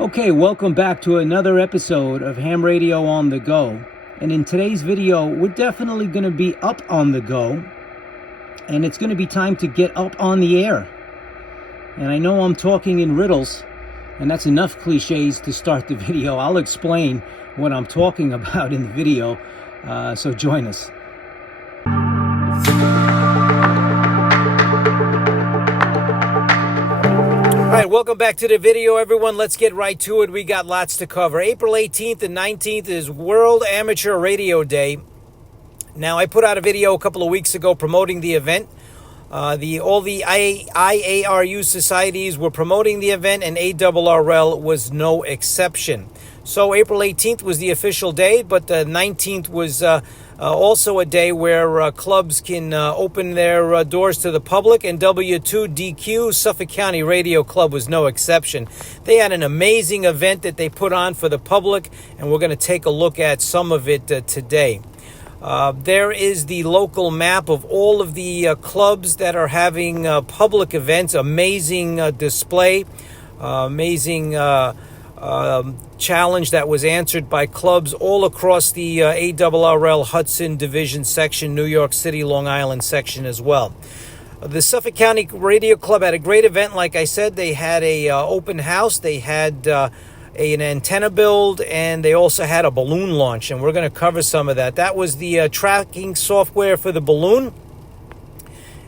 Okay, welcome back to another episode of Ham Radio on the Go. And in today's video, we're definitely going to be up on the go. And it's going to be time to get up on the air. And I know I'm talking in riddles, and that's enough cliches to start the video. I'll explain what I'm talking about in the video, so join us. All right, welcome back to the video, everyone. Let's get right to it. We got lots to cover. April 18th and 19th is World Amateur Radio Day. Now, I put out a video a couple of weeks ago promoting the event. All the IARU societies were promoting the event, and ARRL was no exception. So April 18th was the official day, but the 19th was also a day where clubs can open their doors to the public, and W2DQ, Suffolk County Radio Club, was no exception. They had an amazing event that they put on for the public, and we're going to take a look at some of it today. There is the local map of all of the clubs that are having public events. Amazing display, amazing challenge that was answered by clubs all across the ARRL Hudson Division section, New York City, Long Island section as well. The Suffolk County Radio Club had a great event. Like I said, they had a open house. They had an antenna build, and they also had a balloon launch, and we're going to cover some of that. That was the tracking software for the balloon,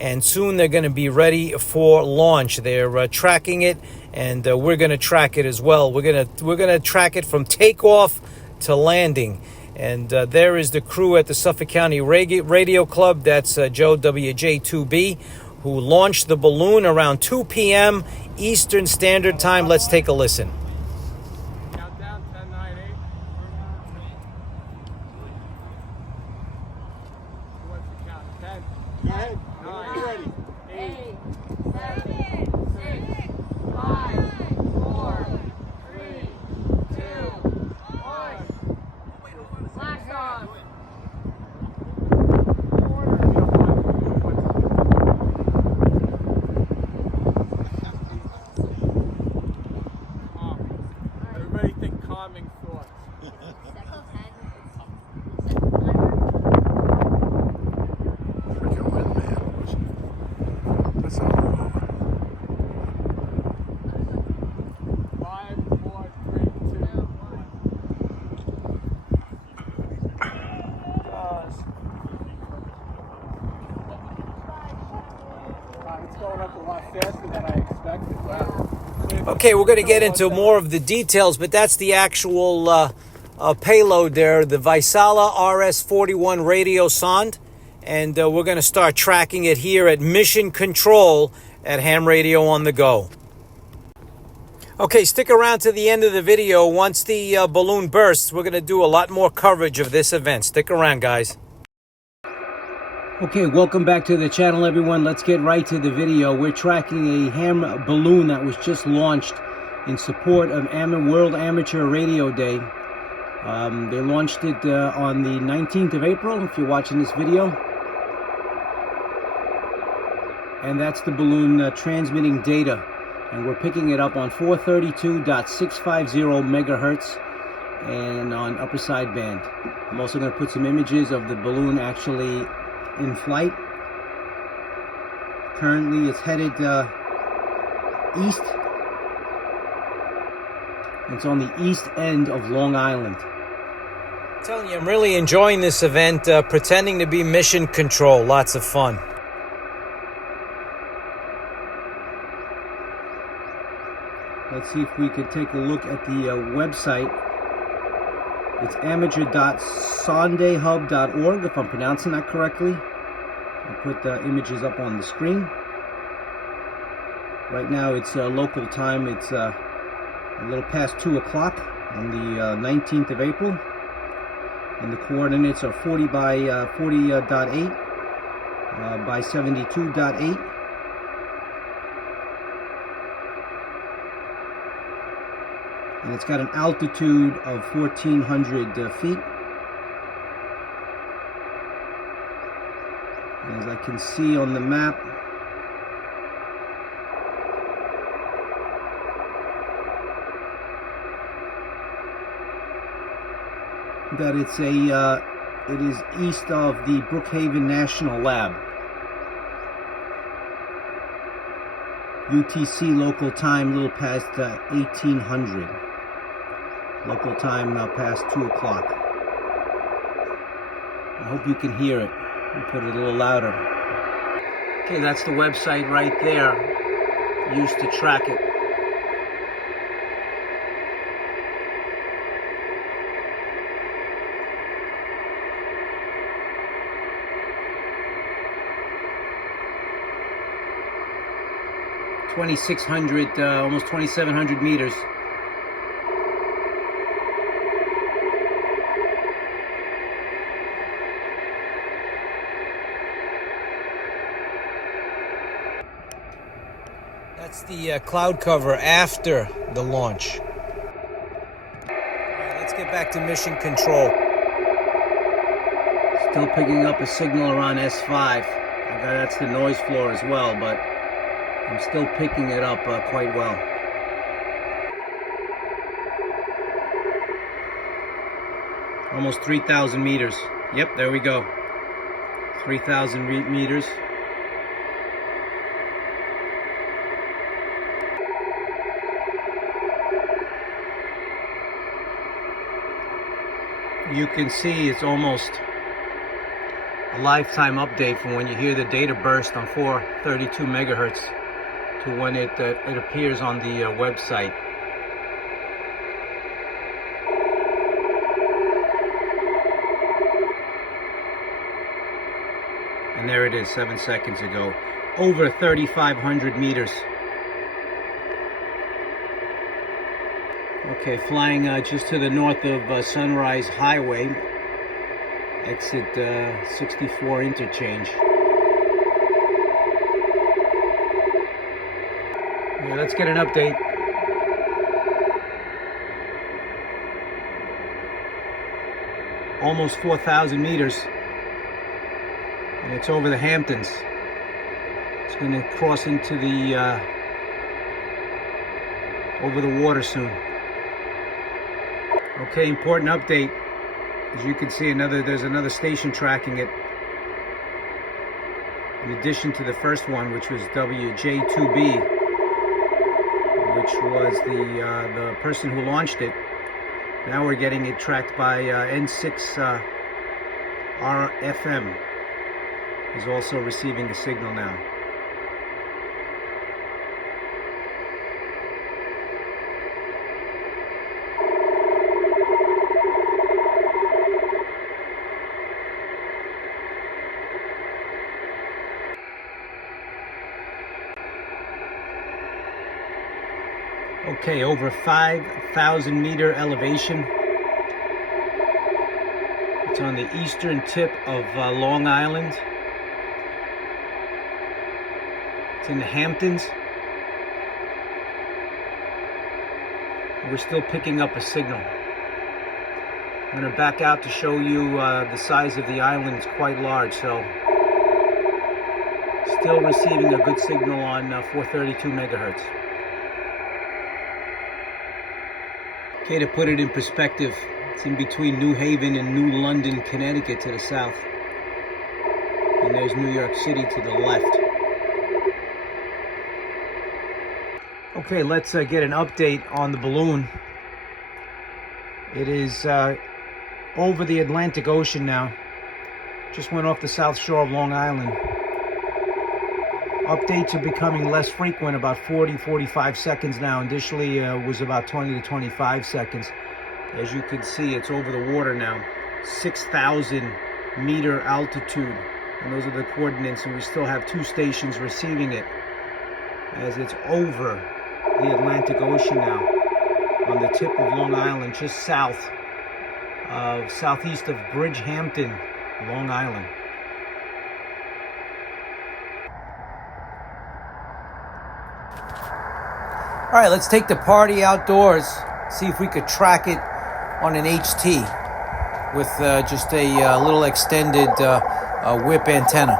and soon they're going to be ready for launch. They're tracking it, and we're going to track it as well. We're going to track it from takeoff to landing. And there is the crew at the Suffolk County Radio Club. That's Joe WJ2B, who launched the balloon around 2 p.m. Eastern Standard Time. Let's take a listen. Countdown, 10, 9, 8. Who wants to count? 10. Go ahead. 9. You're ready. 8. 7. 6. 5. 4. 3. 2. 1. Blast off. Everybody think calming thoughts. Freaking wet, man. That's all over. 5, 4, 3, 2, 1. It's going up a lot faster than I expected. Wow. Okay, we're going to get into more of the details, but that's the actual payload there, the Vaisala RS-41 radio sonde, and we're going to start tracking it here at Mission Control at Ham Radio on the Go. Okay, stick around to the end of the video. Once the balloon bursts, we're going to do a lot more coverage of this event. Stick around, guys. Okay, welcome back to the channel, everyone. Let's get right to the video. We're tracking a ham balloon that was just launched in support of World Amateur Radio Day. They launched it on the 19th of April, if you're watching this video. And that's the balloon transmitting data. And we're picking it up on 432.650 megahertz and on upper sideband. I'm also going to put some images of the balloon actually in flight. Currently it's headed east. It's on the east end of Long Island. I'm telling you, I'm really enjoying this event, pretending to be mission control. Lots of fun. Let's see if we could take a look at the website. It's amateur.sondehub.org, if I'm pronouncing that correctly. I'll put the images up on the screen. Right now it's local time. It's a little past 2 o'clock on the 19th of April. And the coordinates are 40 by 40.8 by 72.8. And it's got an altitude of 1,400 feet. As I can see on the map, that it is east of the Brookhaven National Lab. UTC local time, a little past 1800. Local time now past 2 o'clock. I hope you can hear it. I'll put it a little louder. Okay, that's the website right there. Used to track it. Almost 2,700 meters. That's the cloud cover after the launch. All right, let's get back to mission control. Still picking up a signal around S5. That's the noise floor as well, but I'm still picking it up quite well. Almost 3,000 meters. Yep, there we go. 3,000 meters. You can see it's almost a lifetime update from when you hear the data burst on 432 megahertz to when it appears on the website. And there it is, 7 seconds ago. Over 3,500 meters. Okay, flying just to the north of Sunrise Highway, exit 64 interchange. Yeah, let's get an update. Almost 4,000 meters, and it's over the Hamptons. It's going to cross into the over the water soon. Okay, important update. As you can see, there's another station tracking it. In addition to the first one, which was WJ2B, which was the person who launched it. Now we're getting it tracked by N6 RFM. Is also receiving a signal now. Okay, over 5,000 meter elevation. It's on the eastern tip of Long Island. It's in the Hamptons. We're still picking up a signal. I'm going to back out to show you the size of the island. It's quite large, so still receiving a good signal on 432 megahertz. Okay, to put it in perspective, it's in between New Haven and New London, Connecticut to the south. And there's New York City to the left. Okay, let's get an update on the balloon. It is over the Atlantic Ocean now. Just went off the south shore of Long Island. Updates are becoming less frequent, about 40-45 seconds now. Initially was about 20 to 25 seconds. As you can see, it's over the water now. 6,000 meter altitude. And those are the coordinates, and we still have 2 stations receiving it as it's over the Atlantic Ocean now, on the tip of Long Island, just southeast of Bridgehampton, Long Island. All right, let's take the party outdoors, see if we could track it on an HT with just a little extended whip antenna.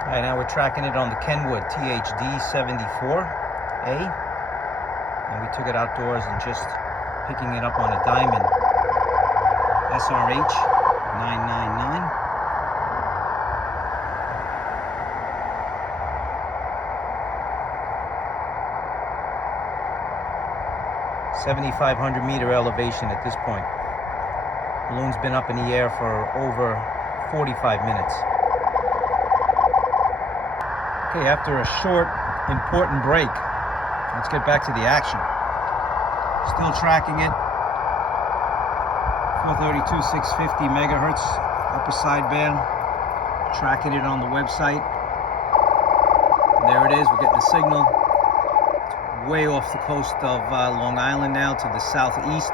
All right, now we're tracking it on the Kenwood THD-74A, and we took it outdoors and just picking it up on a Diamond SRH 999. 7,500 meter elevation at this point. Balloon's been up in the air for over 45 minutes. Okay, after a short, important break, let's get back to the action. Still tracking it. 432, 650 megahertz, upper sideband. Tracking it on the website. And there it is, we're getting the signal. Way off the coast of Long Island now to the southeast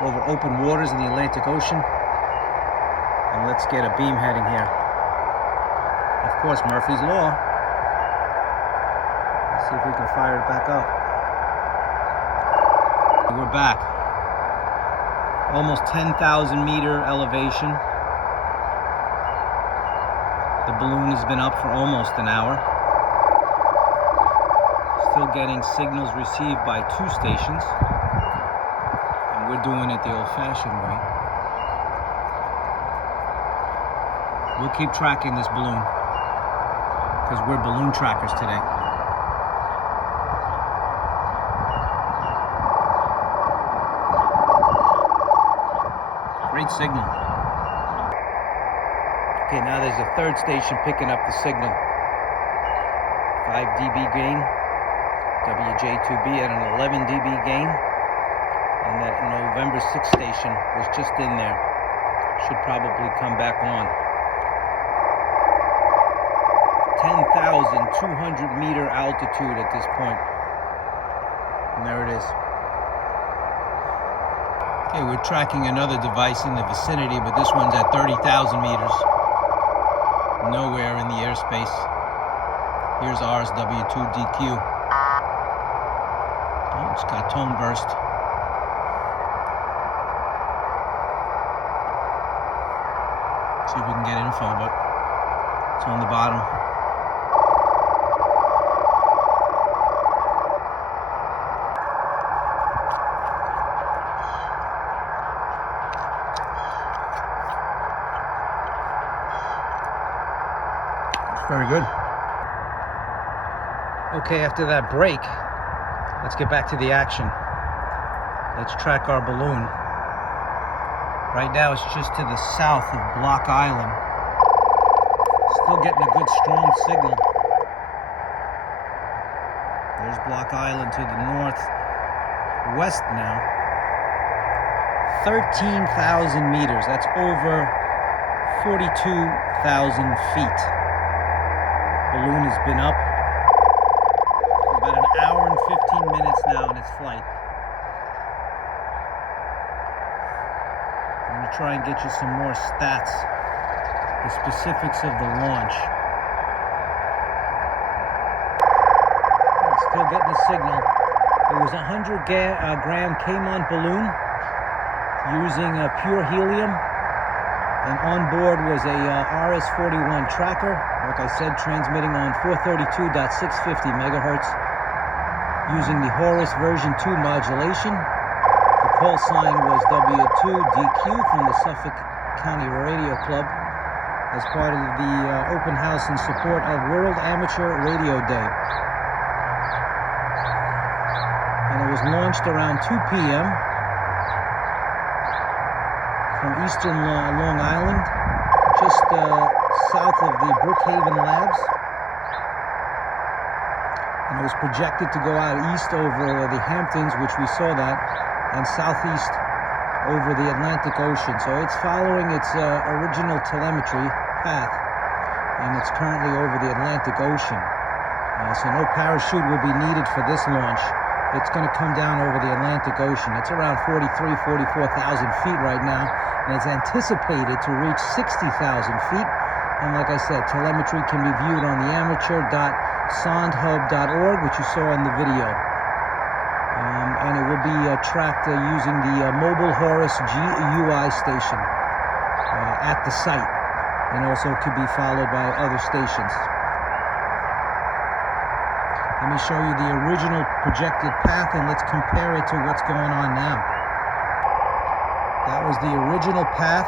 over open waters in the Atlantic Ocean. And let's get a beam heading here. Of course, Murphy's Law. Let's see if we can fire it back up. We're back. Almost 10,000 meter elevation. The balloon has been up for almost an hour. Still getting signals received by 2 stations, and we're doing it the old-fashioned way. We'll keep tracking this balloon because we're balloon trackers today. Great signal. Okay, now there's a 3rd station picking up the signal. 5 dB gain. WJ2B at an 11 dB gain, and that November 6th station was just in there. Should probably come back on. 10,200 meter altitude at this point. And there it is. Okay, we're tracking another device in the vicinity, but this one's at 30,000 meters. Nowhere in the airspace. Here's ours, W2DQ. It's got tone burst. See if we can get info, but it's on the bottom. It's very good. Okay, after that break, let's get back to the action. Let's track our balloon. Right now it's just to the south of Block Island. Still getting a good strong signal. There's Block Island to the northwest now. 13,000 meters. That's over 42,000 feet. Balloon has been up about an hour and 15 minutes now in its flight. I'm going to try and get you some more stats, the specifics of the launch. It's still getting a signal. It was a 100 gram K-Mont balloon using pure helium, and on board was a RS-41 tracker, like I said, transmitting on 432.650 megahertz. Using the Horus version 2 modulation. The call sign was W2DQ from the Suffolk County Radio Club as part of the open house in support of World Amateur Radio Day. And it was launched around 2 p.m. from eastern Long Island, just south of the Brookhaven Labs. And it was projected to go out east over the Hamptons, which we saw that, and southeast over the Atlantic Ocean. So it's following its original telemetry path, and it's currently over the Atlantic Ocean. So no parachute will be needed for this launch. It's going to come down over the Atlantic Ocean. It's around 44,000 feet right now, and it's anticipated to reach 60,000 feet. And like I said, telemetry can be viewed on the amateur.sondhub.org, which you saw in the video. And it will be tracked using the mobile Horus GUI station at the site, and also could be followed by other stations. Let me show you the original projected path and let's compare it to what's going on now. That was the original path,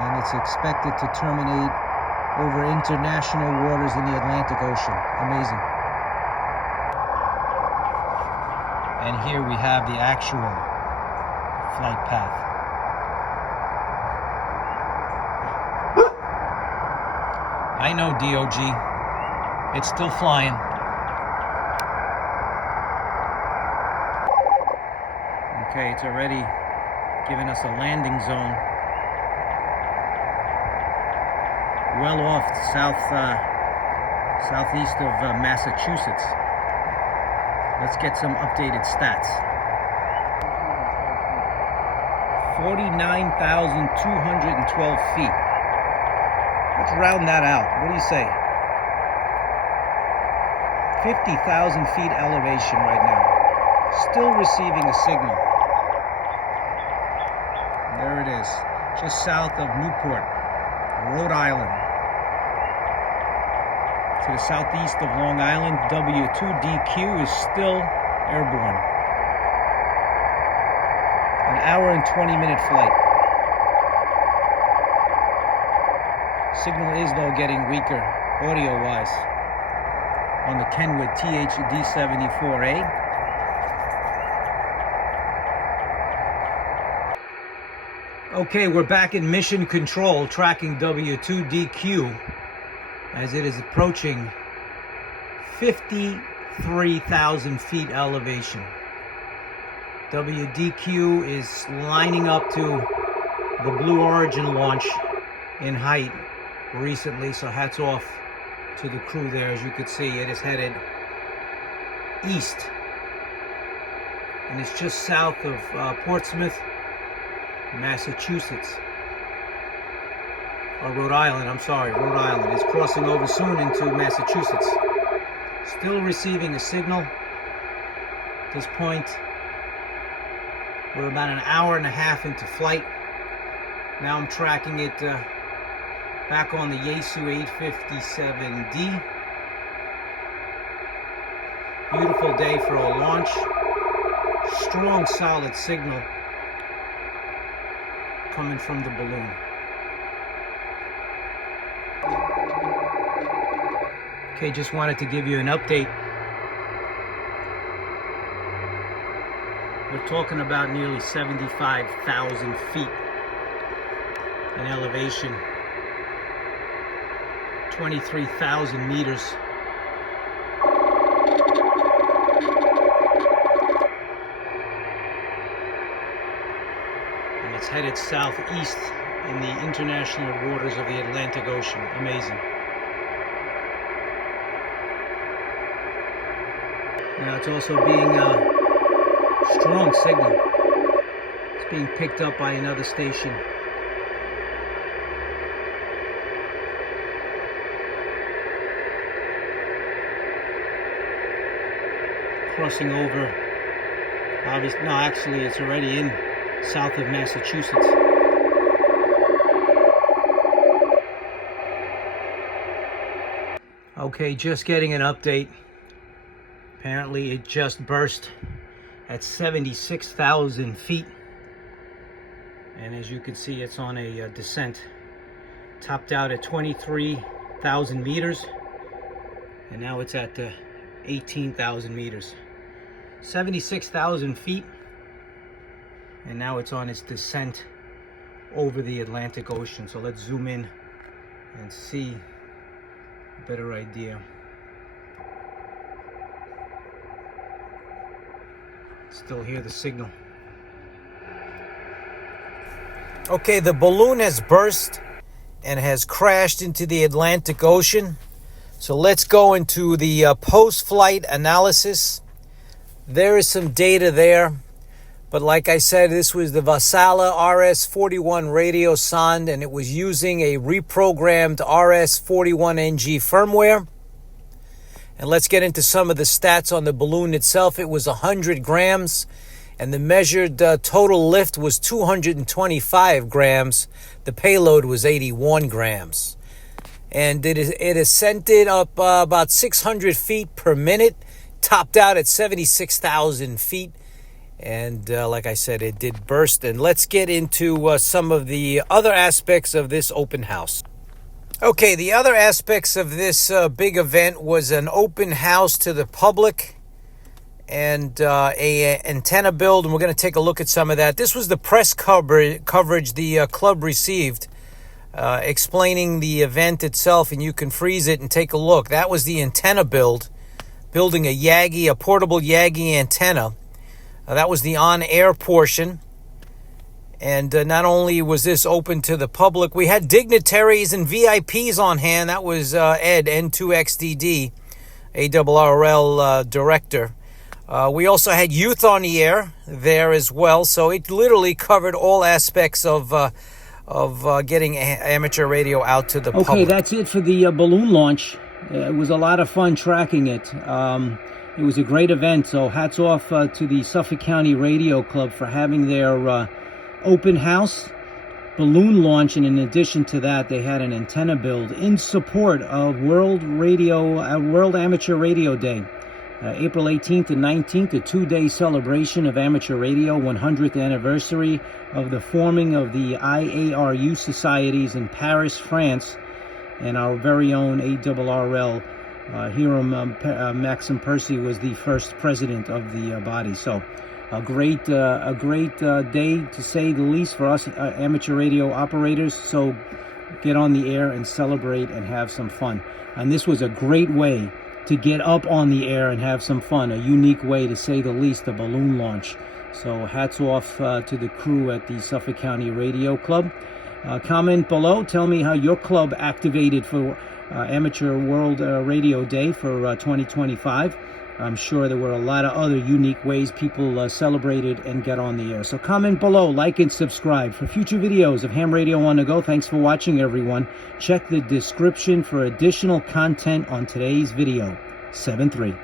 and it's expected to terminate over international waters in the Atlantic Ocean. Amazing. And here we have the actual flight path. I know, DOG. It's still flying. Okay, it's already giving us a landing zone. Well off southeast of Massachusetts. Let's get some updated stats. 49,212 feet. Let's round that out. What do you say? 50,000 feet elevation right now. Still receiving a signal. There it is. Just south of Newport, Rhode Island. To the southeast of Long Island, W2DQ is still airborne. An hour and 20-minute flight. Signal is, though, getting weaker audio-wise on the Kenwood THD-74A. Okay, we're back in mission control, tracking W2DQ as it is approaching 53,000 feet elevation. WDQ is lining up to the Blue Origin launch in height recently, so hats off to the crew there. As you could see, it is headed east, and it's just south of Portsmouth, Massachusetts, or Rhode Island. I'm sorry, Rhode Island. It's crossing over soon into Massachusetts. Still receiving a signal. At this point, we're about an hour and a half into flight. Now I'm tracking it back on the Yaesu 857D. Beautiful day for a launch. Strong, solid signal coming from the balloon. Okay, just wanted to give you an update. We're talking about nearly 75,000 feet in elevation, 23,000 meters. And it's headed southeast in the international waters of the Atlantic Ocean. Amazing. Now it's also being strong signal. It's being picked up by another station. Crossing over. Obviously, no, actually, it's already in south of Massachusetts. Okay, just getting an update. Apparently, it just burst at 76,000 feet. And as you can see, it's on a descent. Topped out at 23,000 meters. And now it's at 18,000 meters. 76,000 feet. And now it's on its descent over the Atlantic Ocean. So let's zoom in and see a better idea. Still hear the signal. Okay, the balloon has burst and has crashed into the Atlantic Ocean. So let's go into the post-flight analysis. There is some data there. But like I said, this was the Vassala RS-41 radio sonde, and it was using a reprogrammed RS-41NG firmware. And let's get into some of the stats on the balloon itself. It was 100 grams, and the measured total lift was 225 grams. The payload was 81 grams. and it ascended up about 600 feet per minute, topped out at 76,000 feet. And like I said, it did burst. And let's get into some of the other aspects of this open house. Okay, the other aspects of this big event was an open house to the public and a antenna build, and we're going to take a look at some of that. This was the press coverage the club received, explaining the event itself, and you can freeze it and take a look. That was the antenna building a portable Yagi antenna. That was the on-air portion. And not only was this open to the public, we had dignitaries and VIPs on hand. That was Ed, N2XDD, ARRL director. We also had youth on the air there as well. So it literally covered all aspects of getting amateur radio out to the public. Okay, that's it for the balloon launch. It was a lot of fun tracking it. It was a great event, so hats off to the Suffolk County Radio Club for having their open house balloon launch, and in addition to that, they had an antenna build in support of World Amateur Radio Day. April 18th and 19th, a 2-day celebration of amateur radio, 100th anniversary of the forming of the IARU societies in Paris, France, and our very own ARRL. Hiram Maxim Percy was the first president of the body. So a great day, to say the least, for us amateur radio operators. So get on the air and celebrate and have some fun. And this was a great way to get up on the air and have some fun. A unique way, to say the least, the balloon launch. So hats off to the crew at the Suffolk County Radio Club. Comment below. Tell me how your club activated for Amateur World Radio Day for 2025. I'm sure there were a lot of other unique ways people celebrated and got on the air. So comment below, like and subscribe for future videos of Ham Radio on the Go. Thanks for watching, everyone. Check the description for additional content on today's video. 7-3.